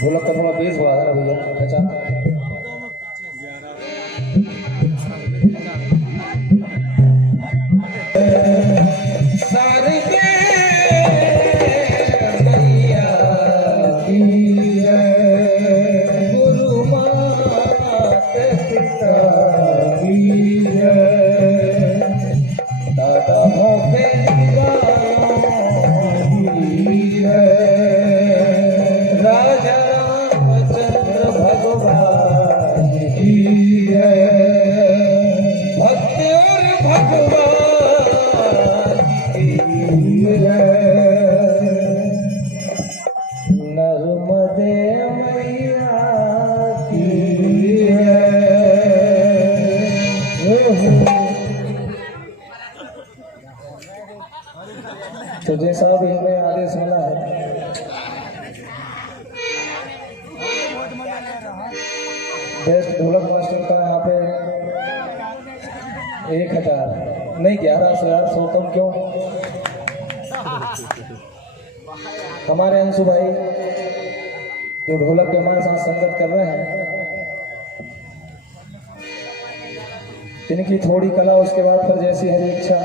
ढोलक का थोड़ा बेस बढ़ा रहा भैया। अच्छा तो जैसा भी हमें आदेश मिला है बेस्ट ढोलक मास्टर का यहाँ पे 1000 नहीं 1100 कम क्यों। हमारे अंशु भाई जो ढोलक के हमारे साथ संगत कर रहे हैं इनकी थोड़ी कला उसके बाद फिर जैसी हरी इच्छा।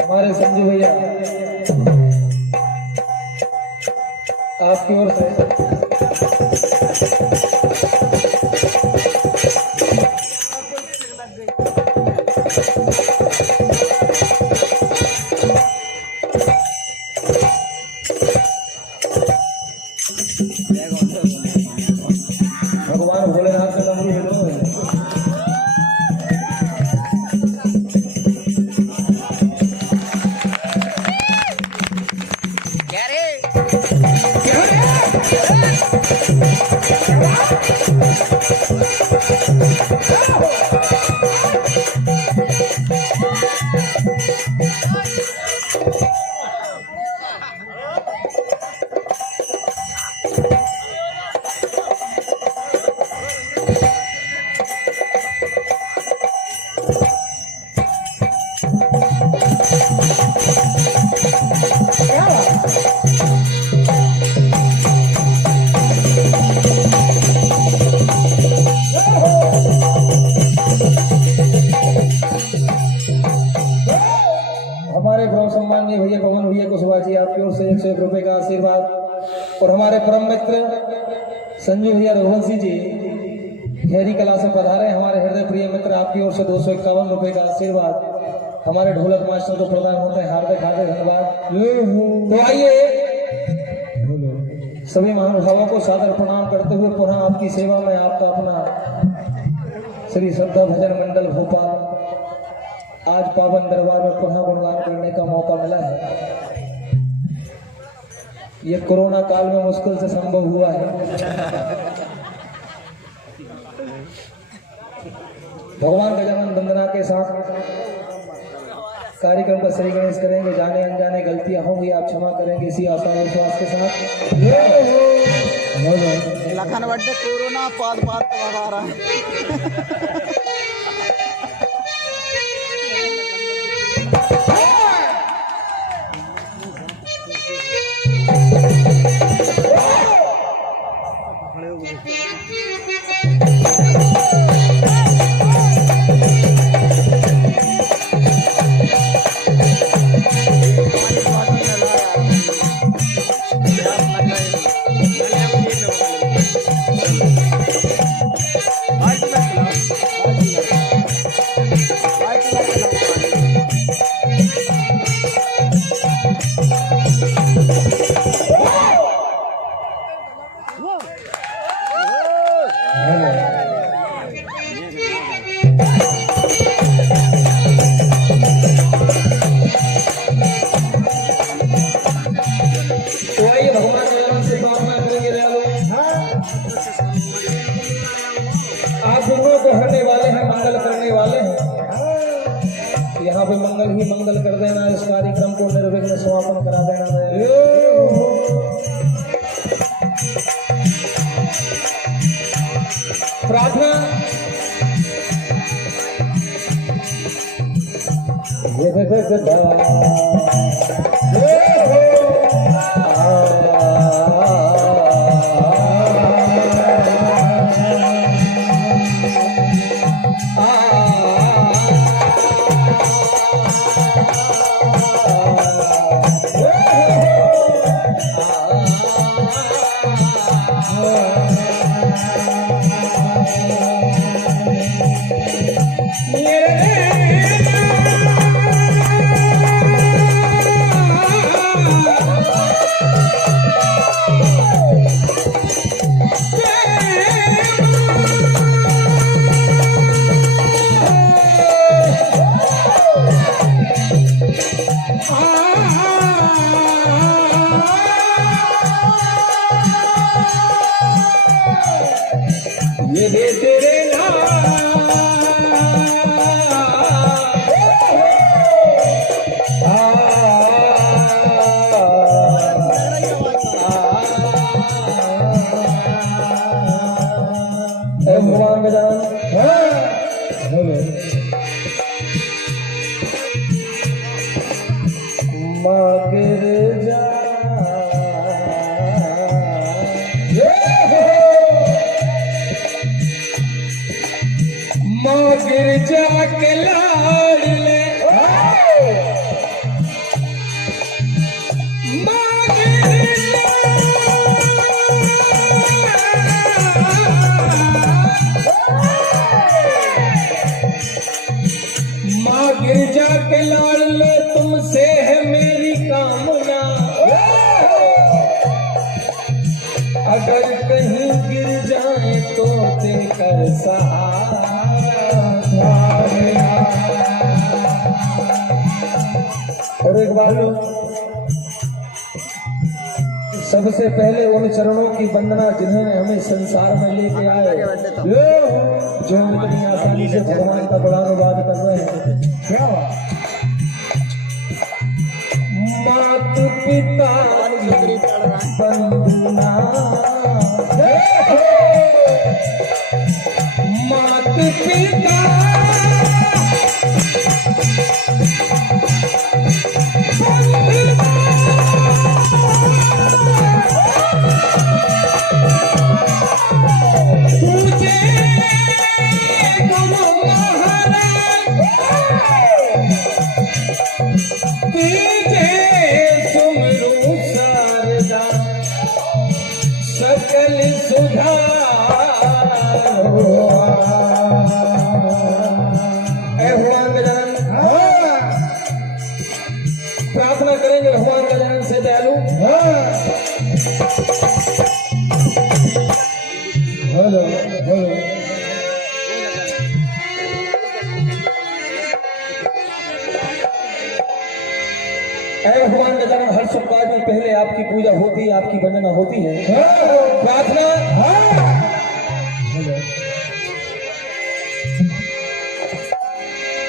हमारे संजू भैया आपकी ओर से भगवान भोलेनाथ का डमरू है। Yeah. हमारे बहुत सम्माननीय भैया पवन भैया कुशवाहा जी आपकी ओर से 101 रुपए का आशीर्वाद और हमारे परम मित्र संजू भैया रघुवंशी जी खैरी कला से पधारे हमारे हृदय प्रिय मित्र आपकी ओर से 251 रुपए का आशीर्वाद हमारे ढोलक मास्टर को प्रदान होते हैं हार्दिक हार्दिक धन्यवाद। तो आइए सभी महानुभावों को सादर प्रणाम करते हुए पुनः आपकी सेवा में आपका अपना श्री श्रद्धा भजन मंडल भोपाल आज पावन दरबार में पुनः गुणगान करने का मौका मिला है। ये कोरोना काल में मुश्किल से संभव हुआ है। भगवान गजानन वंदना के साथ कार्यक्रम का सही गणेश करेंगे। जाने अनजाने गलतियां होंगी आप क्षमा करेंगे इसी आशा और विश्वास के साथ। लखन बड्डे कोरोना पाद पाद भगा रहा है। यहाँ पे मंगल ही मंगल कर देना इस कार्यक्रम को निर्विघ्न समापन करा देना। प्रार्थना ये दे तेरे भगवान गजानन मगर जा मगर जाके लाड़ ले गिर जाके लाड़ ले तुमसे है मेरी कामना अगर कहीं गिर जाए तो देकर सहारा। और एक बार सबसे पहले उन चरणों की वंदना जिन्होंने हमें संसार में लेके आए जो इतनी आसानी से भगवान का बड़ा अनुवाद कर रहे हैं। क्या मात पिता वंदना मात पिता कीजे सुमरू शारदा सकल सुधार हुआ। ऐ भगवान गजानन, प्रार्थना करेंगे भगवान गजानन से दयालु। हेलो हेलो भगवान गजानन, हर शुक्रवार में पहले आपकी पूजा होती है, आपकी वंदना होती है, प्रार्थना।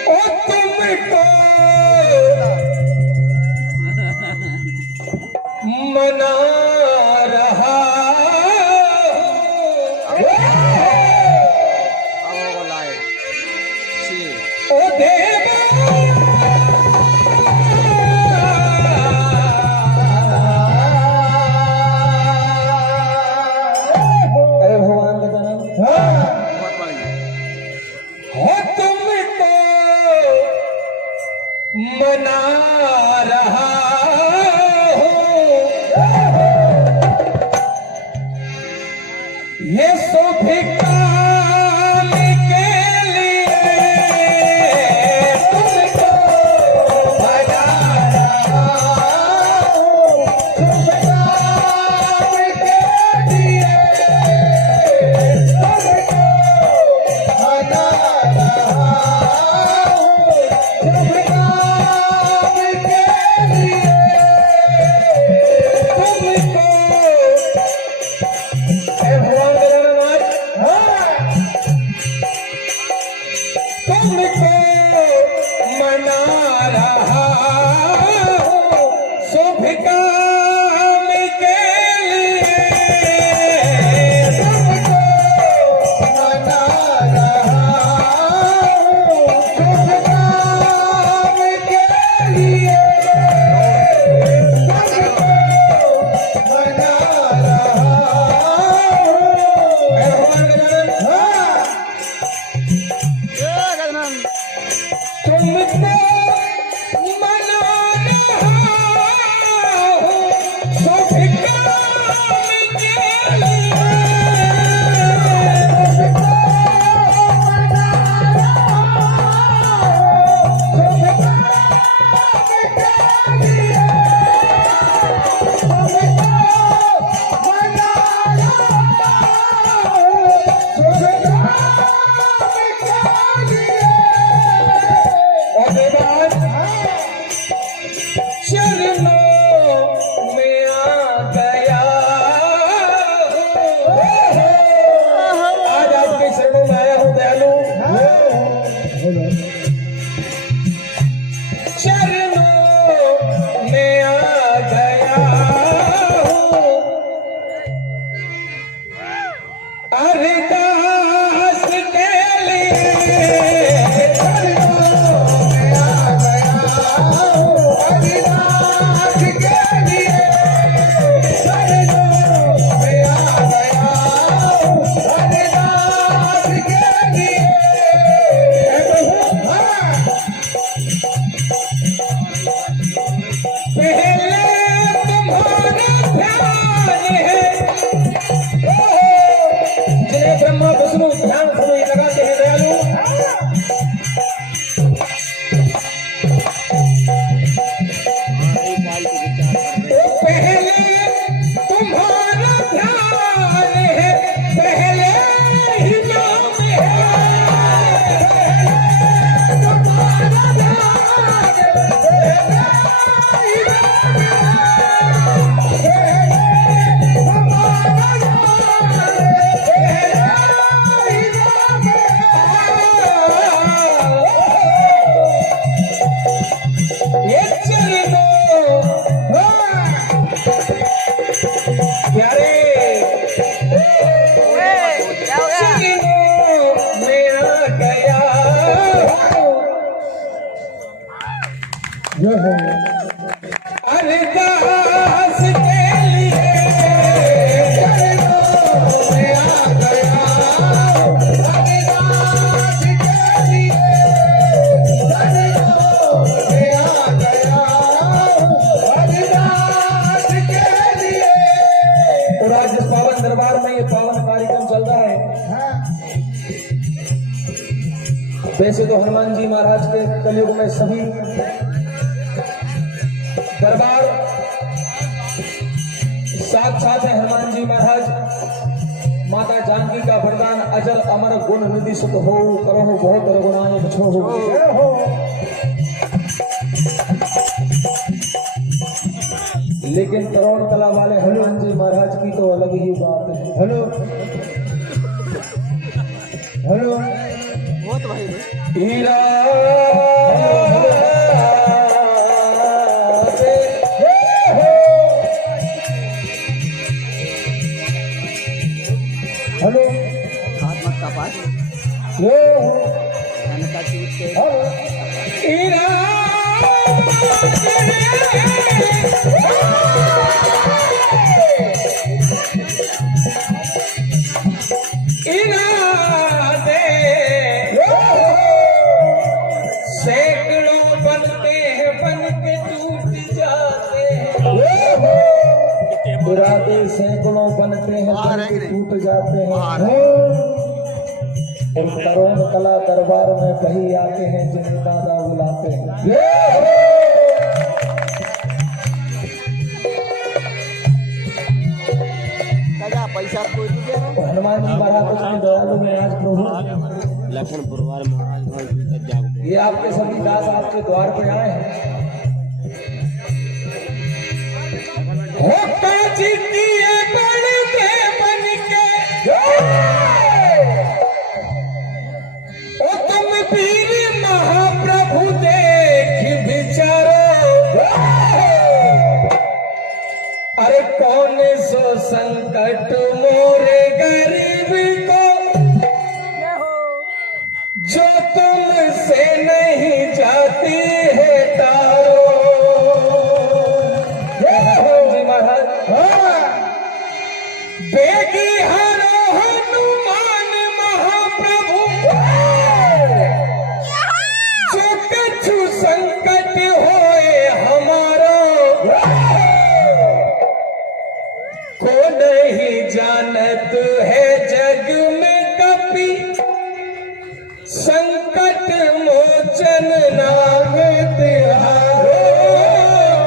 ओ तुमको मना रहा ओ देवा मना रहा हूँ ये शुभ काम के लिए तुमको बना रहा हूँ, शुभ काम के लिए तुमको बना रहा हूँ, शुभ तुमको मना रहा हूँ, शुभ काम के लिए तुमको मना रहा हूँ, शुभ काम के लिए तुमको मना रहा वैसे तो हनुमान जी महाराज के कलयुग में सभी दरबार साक्षात है हनुमान जी महाराज। माता जानकी का वरदान अजर अमर गुण निधि सुत हो, करो बहुत रघुनाय बछो हो। लेकिन तरोण कला वाले हनुमान जी महाराज की तो अलग ही बात है। हेलो हेलो बहुत भाई हीरा हेलो हाथ मत का पास यो खाने का चीज के हीरा सैकड़ों बनते हैं बन के टूट जाते हैं। इरादे सैकड़ों बनते हैं बन के टूट जाते हैं। और तरुण कला दरबार में कहीं आते हैं जिन्हें दादा बुलाते हैं। पैसा कोई नहीं दे रहा। हनुमान जी महाराज अपने दयालु में आज प्रभु लखन परिवार महाराज ये आपके सभी दास आपके द्वार पे आए हैं। ओ तुम वीर महाप्रभु देख विचारो, अरे कौन सो संकट मोरे गरीब को जो तुमसे नहीं जाती है तारो। जी महाराज बेगी हरो हनुमान महाप्रभु, जो कछु संकट होए हमारो, को नहीं जानत है जग में कपि, संकट मोचन नाम तिहारो।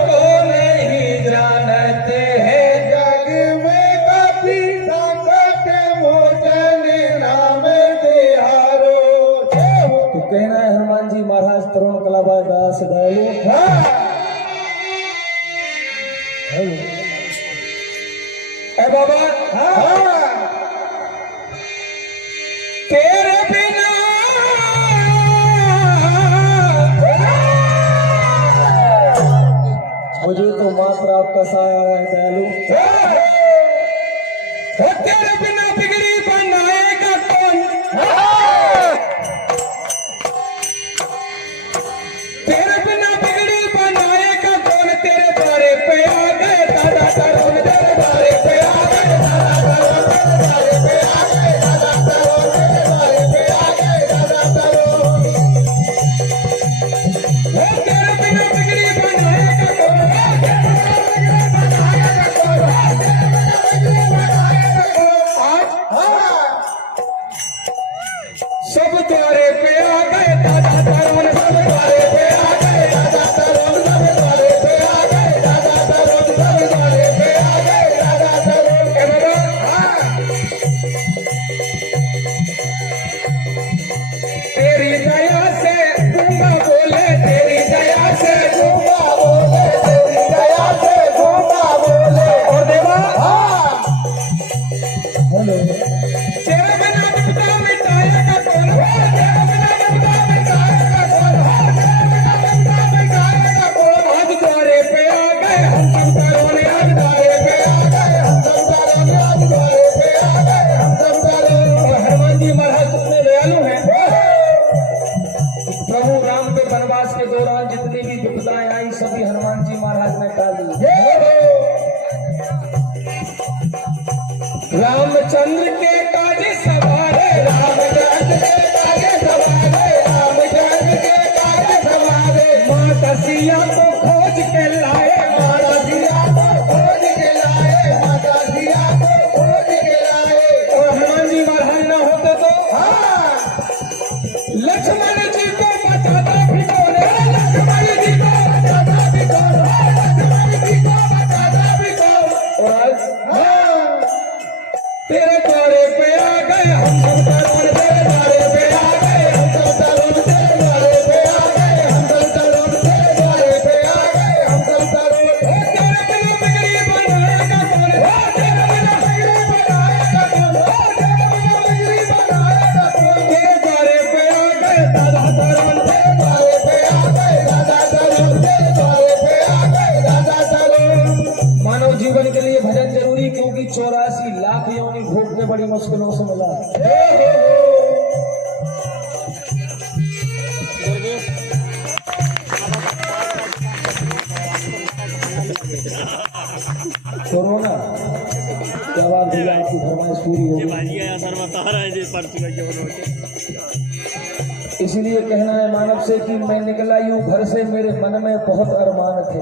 को नहीं जानत है जग में कपि, संकट मोचन नाम तिहारो। तो कहना है हनुमान जी महाराज तरुण कलाबाई दास दयालु। ए बाबा तेरे बिना मुझे तो मात्र आपका साया है दयालु। तेरे बिना बिगड़ी बनाएगा कौन, तेरे बिना बिगड़ी बनाएगा कौन। तेरे द्वारे पे आ गए दादा तरुण, तेरे द्वारे पे आ गए दादा तरुण, तेरे द्वारे पे आ गए दादा तरुण, तेरे द्वारे पे आ गए दादा तरुण। तेरे बिना बिगड़ी बनाएगा कौन, तेरे बिना बिगड़ी बनाएगा कौन, तेरे बिना बिगड़ी बनाएगा कौन। आज सब द्वारे पे आ गए दादा तरुण, सब द्वारे पे आ गए दादा तरुण, सब द्वारे पे आ गए दादा तरुण, सब द्वारे पे आ गए दादा तरुण। ए बाबा तेरी दया से गूंगा बोले, तेरी दया से गूंगा बोले, तेरी दया से गूंगा बोले। और देवा हेलो तेरे बिना विपदा मिटाएगा कौन, तेरे बिना विपदा मिटाएगा कौन, तेरे बिना विपदा मिटाएगा कौन। आज द्वारे पे आ गए हम सब तरुण, आज द्वारे पे आ गए हम सब तरुण, आज द्वारे पे आ गए हम सब तरुण। और हनुमान जी महाराज कितने दयालु हैं। प्रभु राम के वनवास के दौरान जितनी भी विपदाएं आई सभी हनुमान जी महाराज ने टाली। रामचंद्र के काजे सवारे, रामचंद्र के काजे सवारे, रामचंद्र के काजे सवारे। माता सिया को खोज के लाए, माता सिया को खोज के लाए, माता सिया को खोज के लाए। और हनुमान जी महाराज न होते तो लक्ष्मण 84 लाख योनि भोगने बड़ी मुश्किलों से मिला। कोरोना क्या बात भैया, आपकी फरमाइश पूरी हो गई। इसलिए कहना है मानव से कि मैं निकला यूं घर से, मेरे मन में बहुत अरमान थे।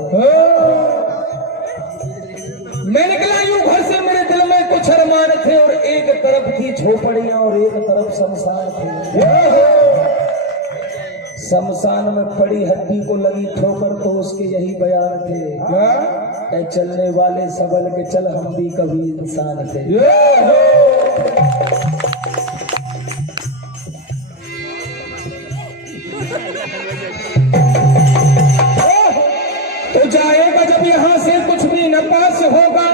मैं निकला यूं घर से, मेरे दिल में कुछ अरमान थे, और एक तरफ थी झोपड़ियां और एक तरफ शमशान थी। शमशान में पड़ी हड्डी को लगी ठोकर तो उसके यही बयान थे, ऐ चलने वाले सबल के चल, हम भी कभी इंसान थे। तो जाएगा जब यहाँ से कुछ भी न पास होगा,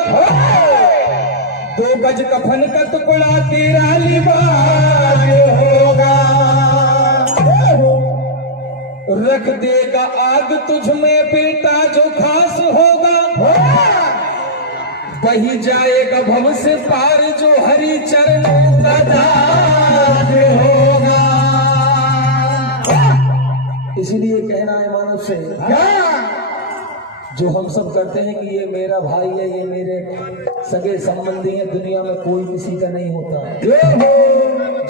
2 गज कफन का टुकड़ा तेरा लिबास होगा। रख देगा आग तुझ में बेटा जो खास होगा, वही जाएगा भव से पार जो हरि चरणों का दास होगा। इसलिए कहना है मानव से, जो हम सब करते हैं कि ये मेरा भाई है, ये मेरे सगे संबंधी हैं, दुनिया में कोई किसी का नहीं होता।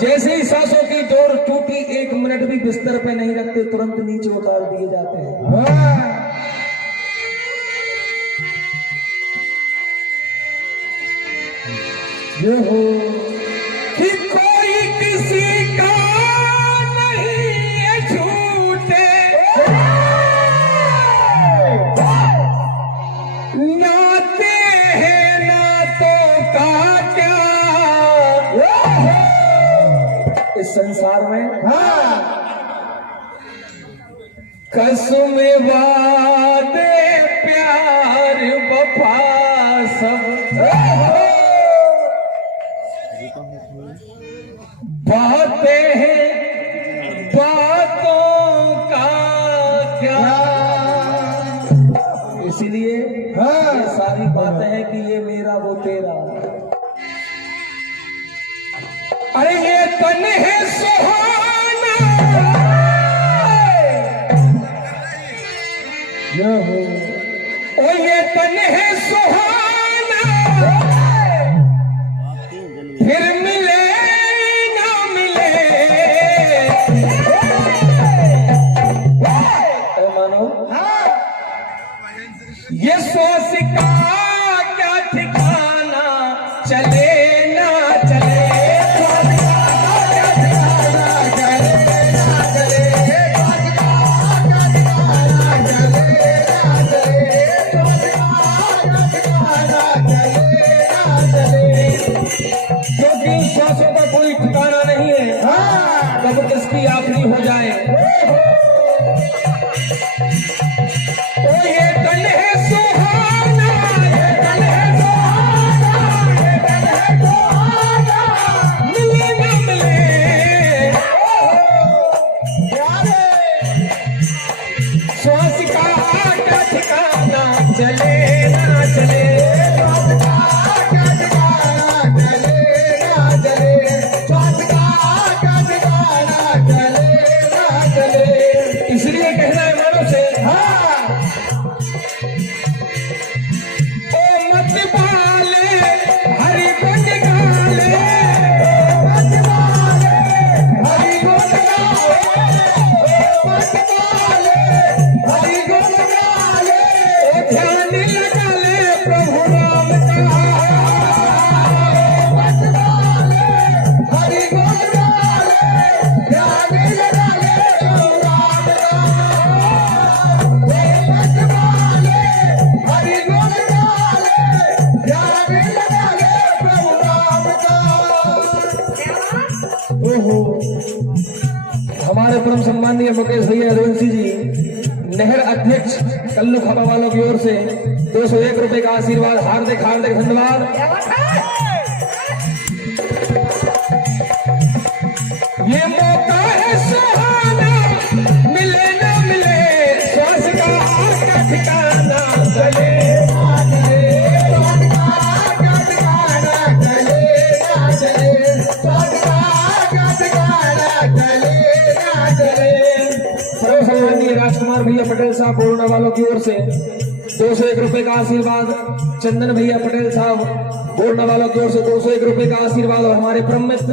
जैसे ही सांसों की डोर टूटी, 1 मिनट भी बिस्तर पे नहीं रखते, तुरंत नीचे उतार दिए जाते हैं। ये हो कि कोई किसी का नहीं है झूठे, नाते हैं नातों का क्या इस संसार में। कसम वादे प्यार वफा सब बातें हैं, बातों का क्या। इसीलिए ये सारी बातें हैं कि ये मेरा वो तेरा। अरे ये तन है सुहाना, ओ ये तन है सुहाना, फिर मिले ना मिले। मानो ये सोच का क्या ठिकाना, चले ना चले, क्योंकि श्वासों का कोई ठिकाना नहीं है, कब किसकी आखिरी हो जाए। ओ ये तन है सुहाना, ये तन है सुहाना, ये तन है सुहाना, मिले ना मिले। श्वास का क्या ठिकाना, चले ना चले, इसलिए कहना है मानो से, ओ मत बाले हरि गुण गाले, मत बाले हरि गुण गाले, मत बाले हरि गुण गाले, ध्यान लगा ले प्रभु नाम का, मत बाले हरि गुण गाले, ध्यान लगा ले प्रभु नाम का, मत बाले हरि गुण गाले, ध्यान लगा ले प्रभु नाम का। ओहो, हमारे परम सम्मानीय मुकेश भैया रघुवंशी जी, नहर अध्यक्ष कल्लू खबा वालों की ओर से 201 रुपए का आशीर्वाद, हार्दिक हार्दिक धन्यवाद। ये मौका है सुहाना, मिले ना मिले, श्वास का क्या ठिकाना, चले ना चले, श्वास का क्या ठिकाना, साहब बोलने वालों की ओर से 201 रुपए का आशीर्वाद। चंदन भैया पटेल साहब बोलने वालों की ओर से 201 रुपए का आशीर्वाद। और हमारे परम मित्र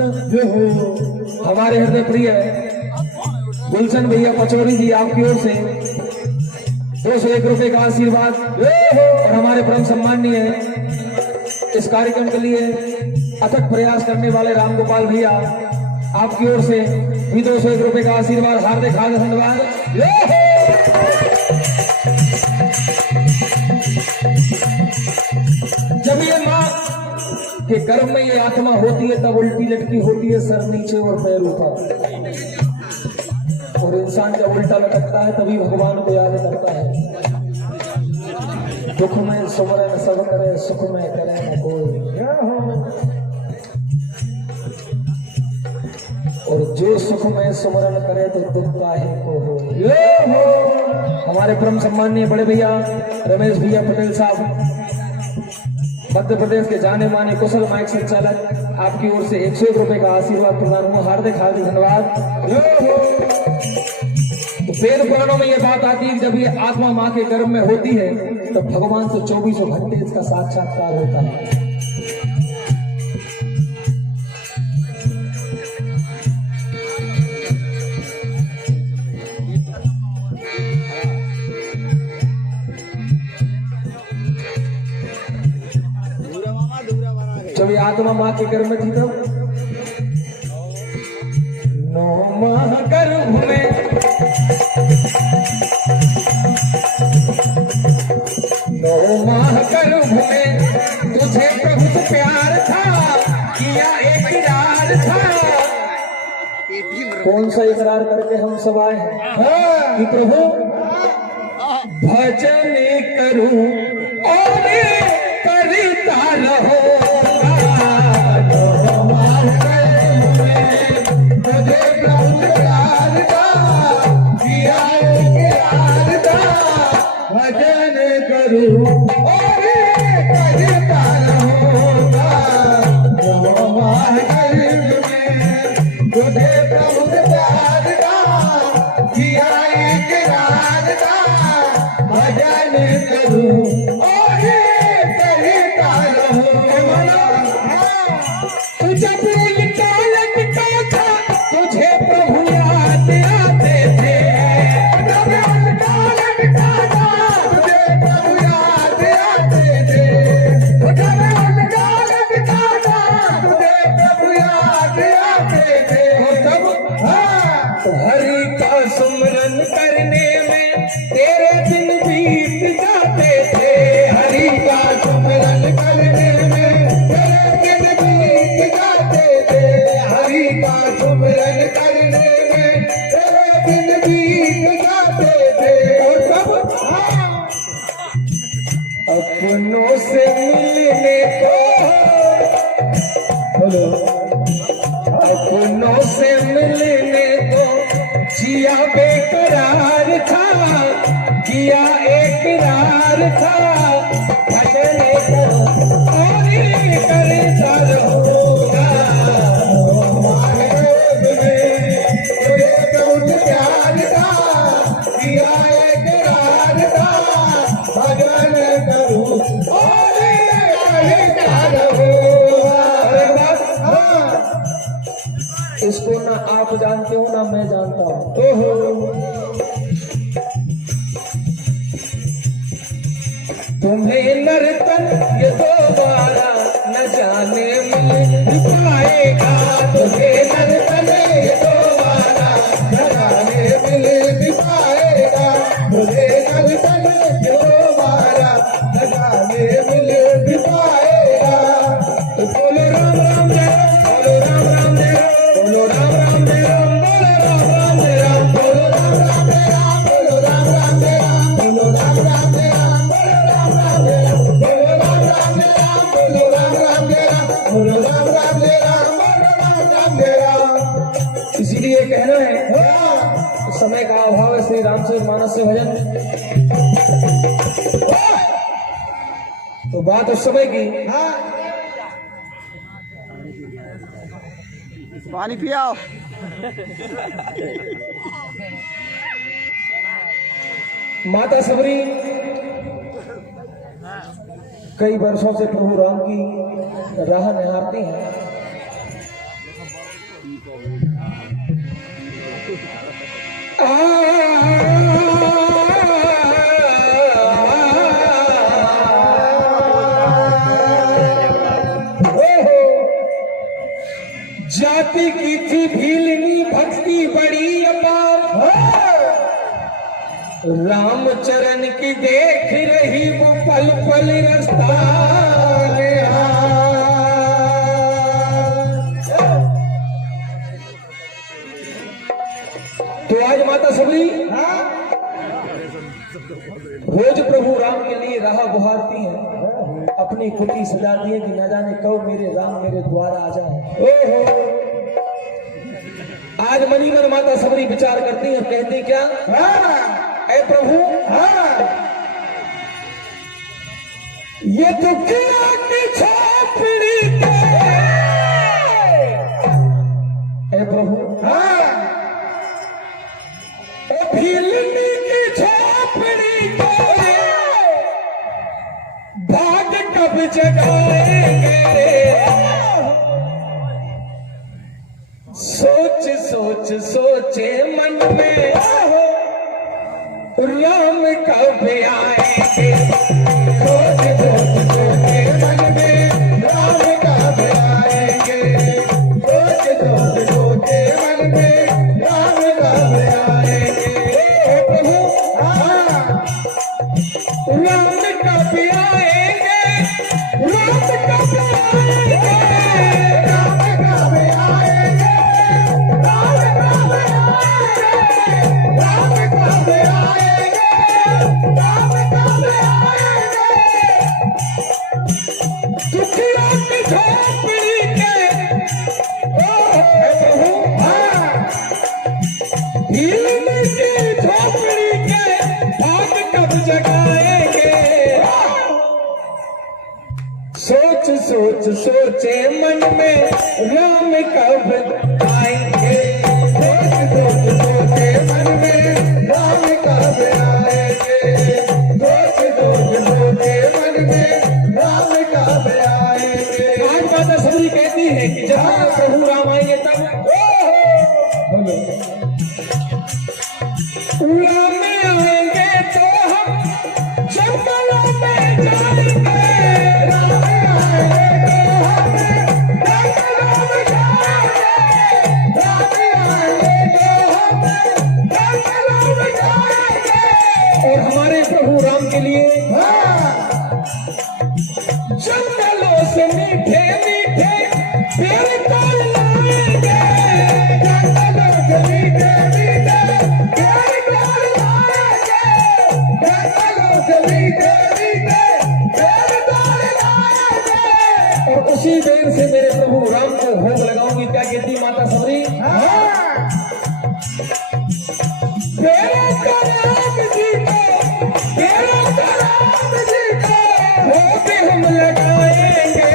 हमारे हृदय प्रिय गुलशन भैया पचौरी जी आपकी ओर से 201 रुपए का आशीर्वाद। और हमारे परम सम्माननीय इस कार्यक्रम के लिए अथक प्रयास करने वाले राम गोपाल भैया आपकी ओर से भी 201 रुपए का आशीर्वाद। हार्दिक हार्दिक धन्यवाद। जब ये मां के गर्भ में ये आत्मा होती है तब उल्टी लटकी होती है, सर नीचे और पैर ऊपर। और इंसान जब उल्टा लटकता है तभी भगवान को याद करता है। दुख में सुमरन सब करे, सुख में करे न कोई। और जो सुख में सुमरन करे तो दुख काहे को हो। हमारे परम सम्माननीय बड़े भैया रमेश भैया पटेल साहब मध्य प्रदेश के जाने माने कुशल माइक संचालक आपकी ओर से 101 रुपए का आशीर्वाद प्रदान हुआ। हार्दिक हार्दिक धन्यवाद। तो वेद पुराणों में ये बात आती है जब ये आत्मा माँ के गर्भ में होती है तो भगवान से 24 घंटे इसका साक्षात्कार होता है। जब ये आत्मा माँ के गर्भ में थी तब 9 माह गर्भ में 9 माह गर्भ में तुझे प्रभु से प्यार था, किया इकरार था। कौन सा इकरार करके हम सब आए हैं कि प्रभु भजन करूं और करता रहो। भजन करूं और करता रहूंगा। तुझे प्रभु प्यार का किया इकरार का। भजन करूं और करता रहूंगा। तुझे उल्टा लटका था, तुझे प्रभु याद आते थे। हरि का सुमरन करने में तेरे दिन बीत जाते थे। हरि का सुमरन करने में तेरे दिन बीत जाते थे। हरि का सुमरन करने में तेरे दिन बीत जाते थे। और सब अपनों से मिलने को, बोलो, अपनों से मिलने को जिया बेकरार था, किया इकरार था। भजन करो और करता रहूंगा। तुझे प्रभु प्यार का किया इकरार था। भजन करूं और करता रहूंगा। इसको ना आप जानते हो ना मैं जानता हूं। ओहो, तुम्हें नर्तन ये दोबारा न जाने मिल पाएगा। तुम्हें नर्तन ये दोबारा न जाने मिल पाएगा। मुझे नर्तन ये दोबारा न जाने मिल पाएगा। तो बोलो राम राम जय, बोलो राम राम जय, बोलो राम राम जय राम, बोलो राम राम जय राम, बोलो राम राम जय राम, बोलो राम राम जय राम, बोलो राम राम जय राम, बोलो राम राम जय राम, बोलो राम राम जय राम, बोलो राम राम जय राम, बोलो राम राम जय राम। इसीलिए कहना है समय का अभाव है। श्री रामचरित मानस से भजन तो बात उस समय की। पानी पियाओ। माता सबरी कई वर्षों से प्रभु राम की राह निहारती हैं। जाति की थी भीलनी भक्ति बड़ी अपार, राम चरण की देख रही वो पल पल रास्ता। तो आज माता सबरी रोज प्रभु राम के लिए राह बुहारती हैं, अपनी कुटी सजाती है कि न जाने कब मेरे राम मेरे द्वार आ जाए। ओहो आज मनी मन माता सबरी विचार करती है, कहती क्या ऐ प्रभु ये तो किला की छापड़ी के, ऐ प्रभु भीलनी की छापड़ी के भाग कब जगाएंगे। सोच सोच सोचे मन में राम कब आएंगे। सोच सोच सोचे मन में राम कब आएंगे। सोच सोच सोचे मन में राम कब आएंगे। प्रभु राम कब आएंगे। राम कब आएंगे। राम कब आएंगे। सोच सोच सोचे मन में राम कब आएंगे। सोच सोच सोचे मन में राम कब आएंगे। सोच सोच सोचे मन में राम कब आएंगे। आज माता सबरी कहती है कि जब प्रभु राम आएंगे तब राम आएंगे तो हम जंगलों में जाएंगे। और हमारे प्रभु राम के लिए जंगलों से मीठे मीठे पेड़ तोड़ लाएंगे। जंगलों से मीठे मीठे पेड़ तोड़ लाएंगे। जंगलों से मीठे मीठे पेड़ तोड़ लाएंगे। और उसी देर से मेरे प्रभु राम को भोग लगाऊंगी। क्या कहती माता सबरी। राम जी को भोग हम लगाएंगे।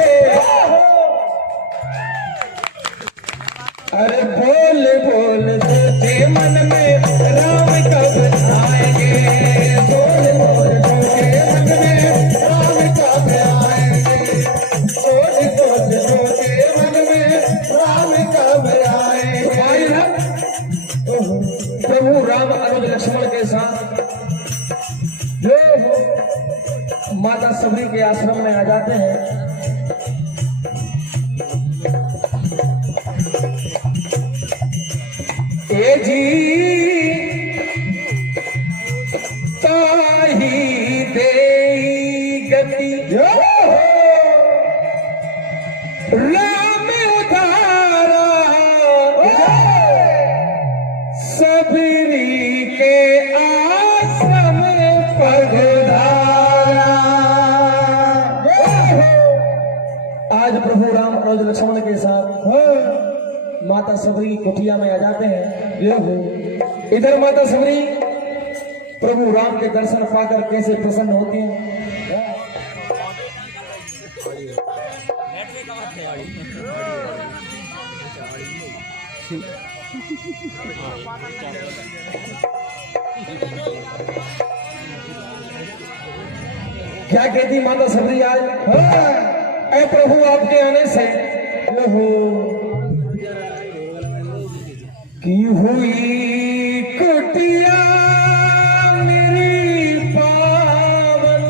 अरे बोल बोल सोचे मन में राम कब आएंगे। बोल बोल सोचे मन में राम कब आएंगे। सोच सोच सोचे मन में राम कब आएंगे। प्रभु राम अनुज लक्ष्मण के साथ जो माता सबरी के आश्रम में आ जाते हैं। ए जी ताही दे गति राम उधारा सबरी के आश्रम पधारा। आज प्रभु राम और लक्ष्मण के साथ माता सबरी की कुटिया में आ जाते हैं। इधर माता सबरी प्रभु राम के दर्शन पाकर कैसे प्रसन्न होती हैं। क्या कहती माता सबरी आज? ऐ प्रभु आपके आने से की हुई कुटिया मेरी पावन,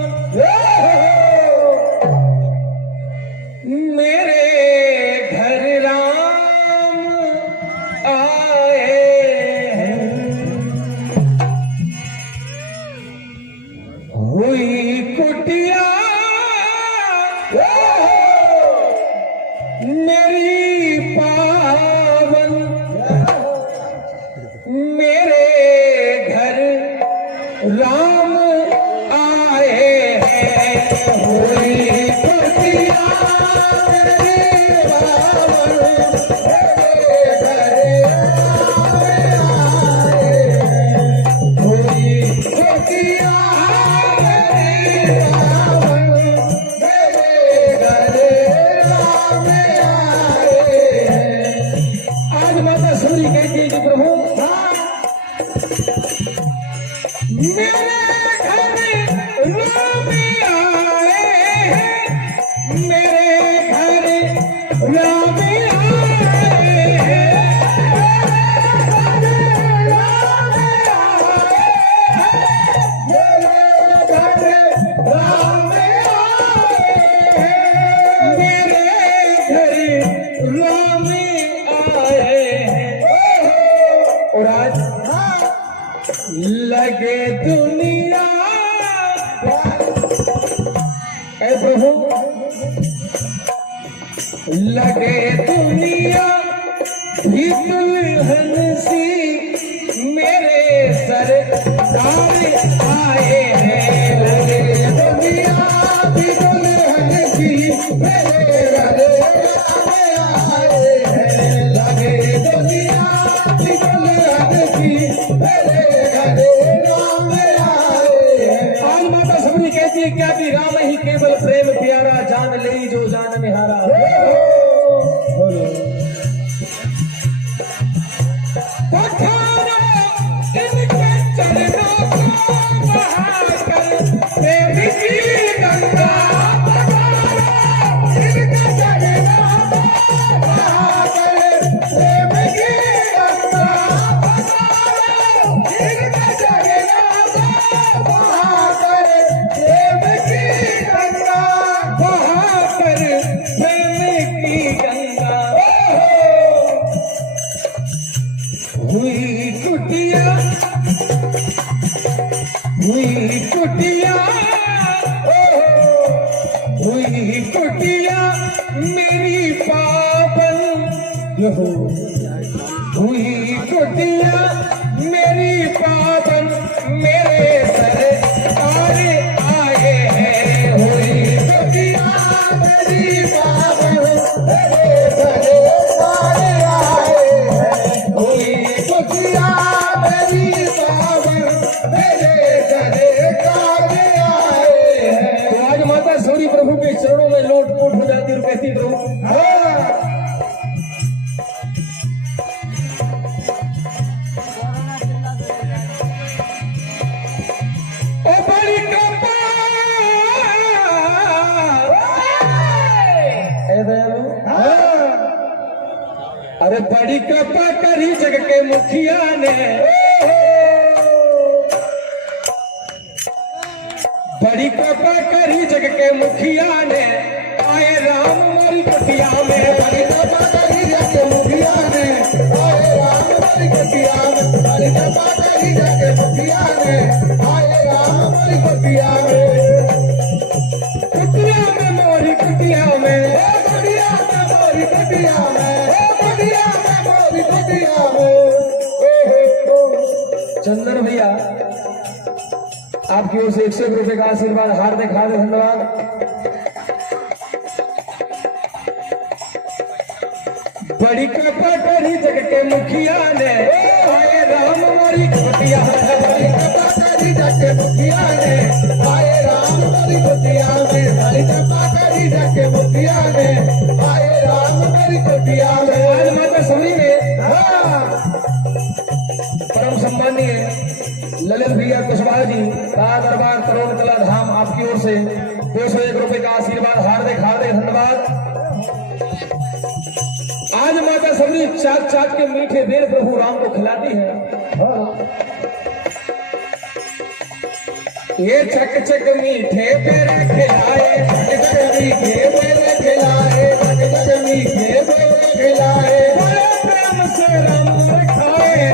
मेरे घर राम आए हैं। हुई कुटिया मेरी पावन, मेरे घर राम आए हैं। हुई कुटिया मेरी पावन, मेरे घर राम आए हैं। हुई कुटिया मेरी पावन, मेरे घर राम आए हैं। आज माता सूरी कहती है कि प्रभु मेरे घर राम आए हैं, मेरे घर राम आए हैं। और आज लगे दुनिया, ऐ प्रभु लगे दुनिया भी दुल्हन सी, मेरे सरदार आए हैं। लगे दुनिया भी दुल्हन सी, मेरे घर आए हैं। लगे दुनिया भी दुल्हन सी, मेरे घर राम आए हैं। आज माता सबरी कहती है क्या कि राम ही केवल प्रेम प्यारा, जान ले जो जान निहारा। बोलो पठारो इनके चरणों को बहाकर, प्रेम की गंगा पधारो इनके चरणों को बहाकर, प्रेम की गंगा पधारो इनके चरणों को बहाकर, प्रेम की गंगा बहाकर, प्रेम की गंगा। हुई कुटिया, हुई कुटिया, हुई कुटिया मेरी पावन, हुई कुटिया मेरी पावन, मेरे सरदार आए हैं। हुई कुटिया मेरी पावन, मेरे सरदार आए हैं। हुई कुटिया मेरी पावन, मेरे सरदार आए हैं। तो आज माता सूरी प्रभु के चरणों में लोट पोट हो जाती और कहती प्रभु अरे बड़ी कृपा करी जग के मुखिया ने, बड़ी कृपा करी जग के मुखिया ने, आए राम मोरी कुटिया में। बड़ी कृपा करी जग के मुखिया ने, आए राम मोरी कुटिया में। बड़ी कृपा करी जग के मुखिया ने, आए राम मोरी कुटिया में। कुटिया में मोरी कुटिया में, कुटिया में मोरी कुटिया में, कुटिया में मोरी कुटिया में। चंदन भैया आपकी ओर से 101 रुपए का आशीर्वाद, हार्दिक हार्दिक धन्यवाद। बड़ी कृपा करी जग के मुखिया ने, आए राम मोरी कुटिया में। बड़ी कृपा करी जग के मुखिया ने, आए राम मोरी कुटिया में। बड़ी कृपा करी जग के मुखिया ने, आए राम मोरी कुटिया में। आज माता सूरी ने परम सम्मानीय ललित भैया कुशवाहा जी का से 201 रुपए का आशीर्वाद, हार्दिक हार्दिक धन्यवाद। आज माता सबरी चाट चाट के मीठे बेर प्रभु राम को खिलाती है। ये चक चक मीठे बेर खिलाए, मीठे बेर खिलाए, मीठे बेर खिलाए, बड़े प्रेम से राम खाए,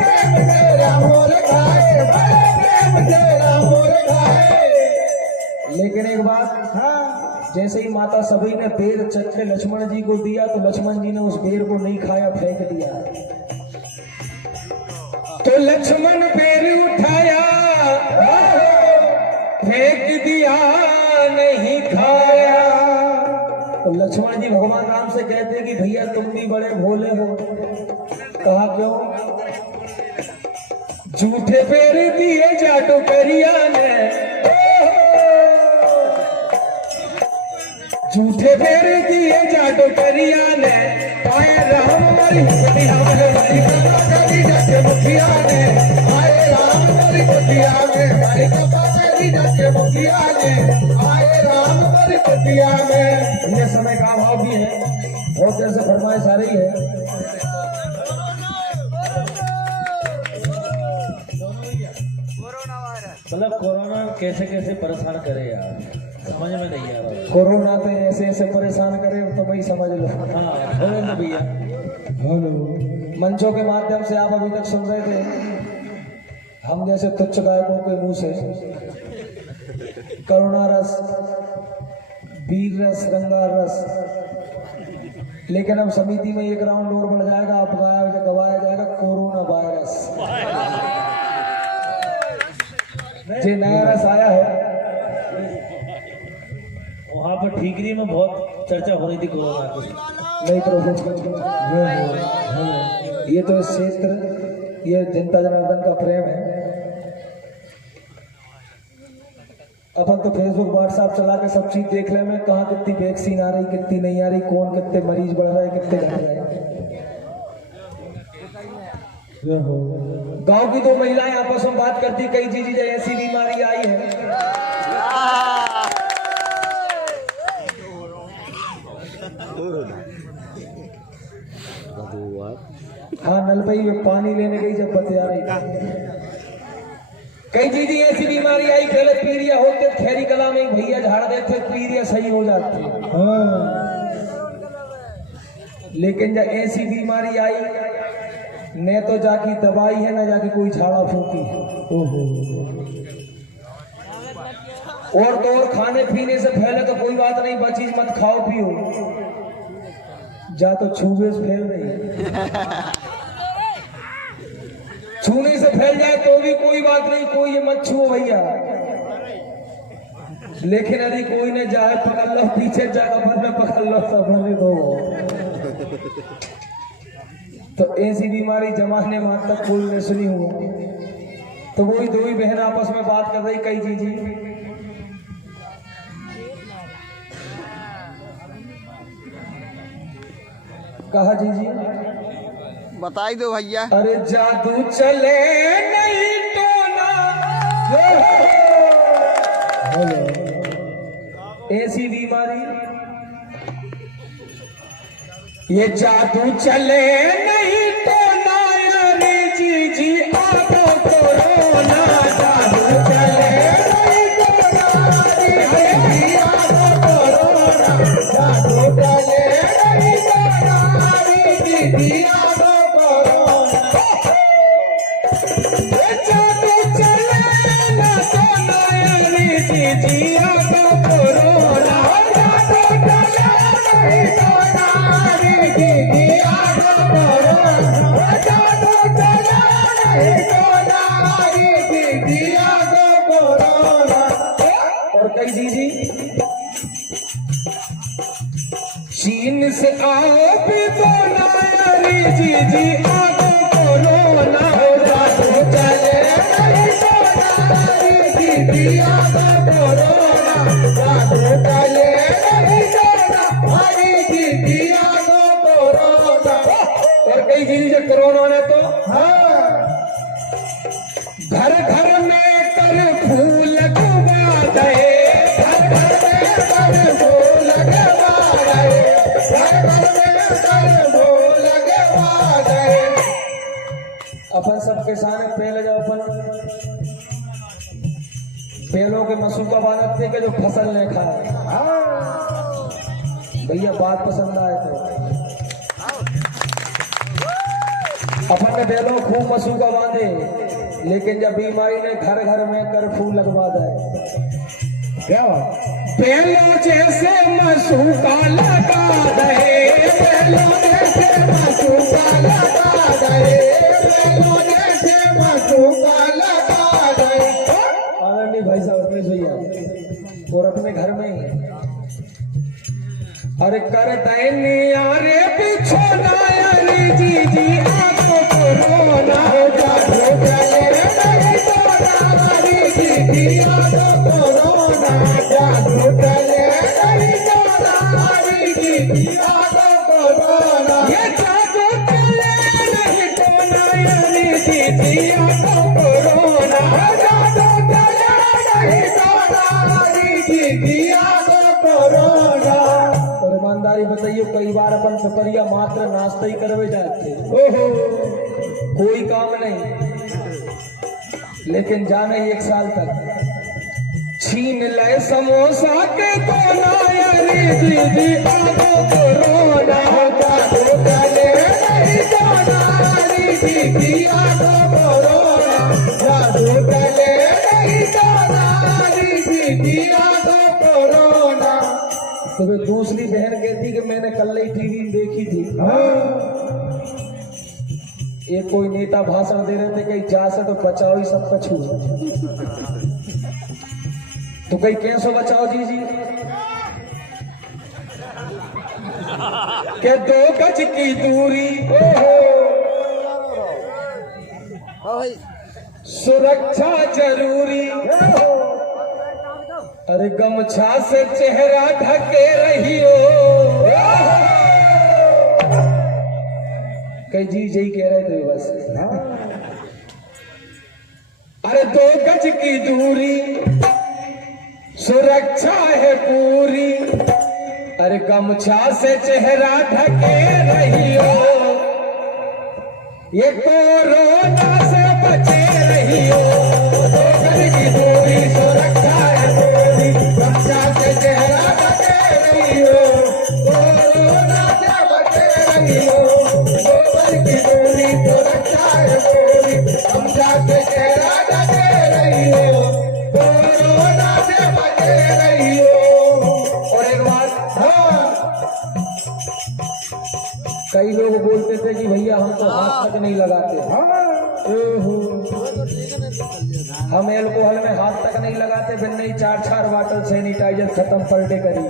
प्रेम से राम खाए, बड़े प्रेम से राम खाए। लेकिन एक बात, हाँ, जैसे ही माता सभी ने बेर चख के लक्ष्मण जी को दिया तो लक्ष्मण जी ने उस बेर को नहीं खाया, फेंक दिया। तो लक्ष्मण बेर उठाया, फेंक दिया, नहीं खाया। तो लक्ष्मण जी भगवान राम से कहते कि भैया तुम भी बड़े भोले हो। कहा क्यों? झूठे बेर दिए जाटो करिया ने, झूठे बेर दिए जाटो करिया ने, आए राम मरी कुटिया में, मरी करी जाके मुखिया ने, आए राम मरी कुटिया में, मरी करी जाके मुखिया ने, आए राम मरी कुटिया में। ये समय का अभाव भी है, बहुत देर से फरमाइश आ रही है। मतलब कोरोना कैसे कैसे परेशान करे यार, समझ में नहीं आ रहा। कोरोना तो ऐसे ऐसे परेशान करे तो भाई समझ लो। हाँ बोले तो भैया। मंचों के माध्यम से आप अभी तक सुन रहे थे, हम जैसे तुच्छ गायकों के मुंह से करुणा रस, वीर रस, रंगार रस, लेकिन अब समिति में एक राउंड और बढ़ जाएगा, आप गवाया जाएगा कोरोना वायरस। जो नया रस आया है, वहाँ पर ठीकरी में बहुत चर्चा हो रही थी कोरोना की। नहीं प्रभु, ये तो इस क्षेत्र, ये जनता जनार्दन का प्रेम है। अपन तो फेसबुक व्हाट्सएप चला के सब चीज देख रहे हैं, कहाँ कितनी वैक्सीन आ रही, कितनी नहीं आ रही, कौन कितने मरीज बढ़ रहे, कितने घट रहे। गांव की दो महिलाएं आपस में बात करती, कई चीजें ऐसी बीमारी आई है। हाँ, नलपई में पानी लेने गई जब बतिया रही, कई चीजें ऐसी बीमारी आई। पहले पीरिया होते खैरी कला में भैया झाड़ देते, पीरिया सही हो जाती। हाँ। लेकिन जब ऐसी बीमारी आई, न तो जाकी दवाई है, न जाके कोई झाड़ा फूकी है। और तो और खाने पीने से पहले तो कोई बात नहीं, बस चीज मत खाओ पियो, जा तो छूबे से फैल रही। छूने से फैल जाए तो भी कोई बात नहीं, कोई ये मत छुओ भैया। लेकिन यदि कोई ने जाए पकड़ लो, पीछे जाकर मन में पकड़ लो, सब होने दो। तो ऐसी बीमारी जमाने में आज तक कोई ने सुनी हुआ। तो वही दो ही बहन आपस में बात कर रही, कई चीजें। कहा जी बताई दो भैया। अरे जादू चले नहीं तो ना, ऐसी बीमारी, ये जादू चले नहीं तो ना, अरे जी आगो कोरोना, जादू चले नहीं तो ना, अरे जी आगो कोरोना, जादू चले नहीं तो ना, अरे जी आगो कोरोना, जादू चले ना तो ना, अरे जी आगो कोरोना, जादू चले नहीं तो ना, अरे जी आगो कोरोना, जादू चले नहीं तो ना, अरे जी आगो कोरोना। और कई दीदी, चीन से आओ भी तो ना, अरे जी आगो कोरोना, जादू चले नहीं तो ना, अरे जी आगो कोरोना, जादू चले नहीं तो ना, अरे जी आगो कोरोना। और कई चीज जो कोरोना ने तो, हाँ, घर घर में कर फूल डुबा दे, अपन सबके सामने पहले जब अपन पेलों के मसूका बांधते थे कि जो फसल नहीं खाए। भैया बात पसंद आए तो अपन ने बैलों खूब मसूका बांधे, लेकिन जब बीमारी ने घर घर में कर्फ्यू लगवा दे। क्या बैलों जैसे मसूका लगा दे, बैलों जैसे मसूका लगा दे, बैलों जैसे मसूका लगा दे। आनंदी भाई साहब अपने भैया और अपने घर में ही अरे कर दैनी अरे पीछो नायरी जी आपको कोरोना हो जाओ चले नहीं तो नारी जी आपको कोरोना जादू चले नहीं तो नारी जी आपको कोरोना ये जादू चले नहीं तो नारी जी आपको कोरोना जादू चले नहीं तो नारी जी आपको कोरोना। ईमानदारी बताइए, कई बार अपन सफरिया मात्र नाश्ता ही करवे जाते, ओहो कोई काम नहीं, लेकिन जाने 1 साल तक छीन ले समोसा के कोना यारी जी आगो कोरोना जादू चले नहीं तो नारी जी आगो कोरोना जादू चले नहीं तो नारी जी आगो कोरोना। तो वे दूसरी बहन कहती कि मैंने कल ही टीवी में देखी थी, एक कोई नेता भाषण दे रहे थे कहीं जा से तो बचाओ ही सब कछु, तो कहीं कैसे बचाओ जी के 2 गज की दूरी सुरक्षा जरूरी, अरे गमछा से चेहरा ढके रहियो। कई जी कह रहे थे बस, अरे 2 गज की दूरी सुरक्षा है पूरी, अरे गमछा से चेहरा ढके रहियो, ये कोरोना से बचे रहियो। 2 गज की दूरी सुरक्षा है पूरी, गमछा से चेहरा ढके रहियो, कोरोना से बचे रहियो। 2 गज की दूरी सुरक्षा है पूरी, गमछा से चेहरा ढके रहियो, कोरोना से बचे रहियो। और एक बात, कई लोग बोलते थे कि भैया हम तो हाथ तक नहीं लगाते, हम एल्कोहल में हाथ तक नहीं लगाते, बिन नहीं 4 बॉटल सैनिटाइजर खत्म पर डे करी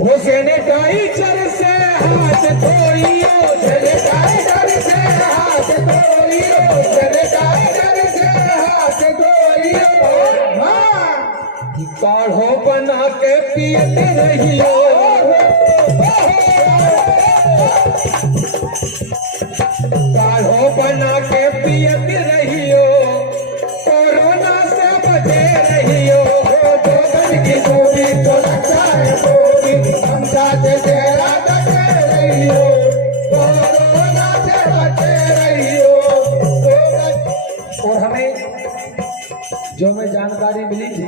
वो सैनिटाइजर से हाथ धोइयो, सैनिटाइजर से हाथ धोइयो, सैनिटाइजर से हाथ धोइयो, काढ़ो बना के पीते रहियो, काढ़ो बना के पीते रहियो, कोरोना से बचे रहियो। 2 गज की दूरी सुरक्षा है पूरी, गमछा से चेहरा ढके रहियो, कोरोना से बचे रहियो। 2 गज। और हमें जो हमें जानकारी मिली थी,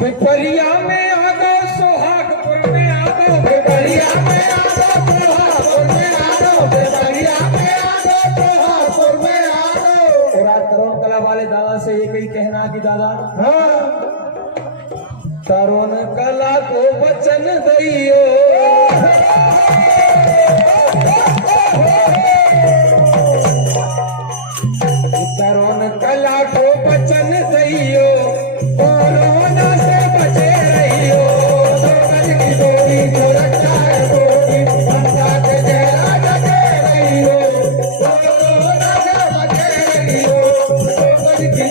पिपरिया में आ गो, सोहागपुर में आ गो, पिपरिया में आ गो, सोहागपुर में आ गो, पिपरिया में आ गो, सोहागपुर में आ गो। और आज तरुण कला वाले दादा से एक ही कहना कि दादा तरुण कला को वचन दइयो, तरुण कला को वचन दइयो, कोरोना से बचे रहियो। 2 गज की दूरी सुरक्षा है पूरी, गमछा से चेहरा ढके रहियो, कोरोना से बचे रहियो। 2 गज की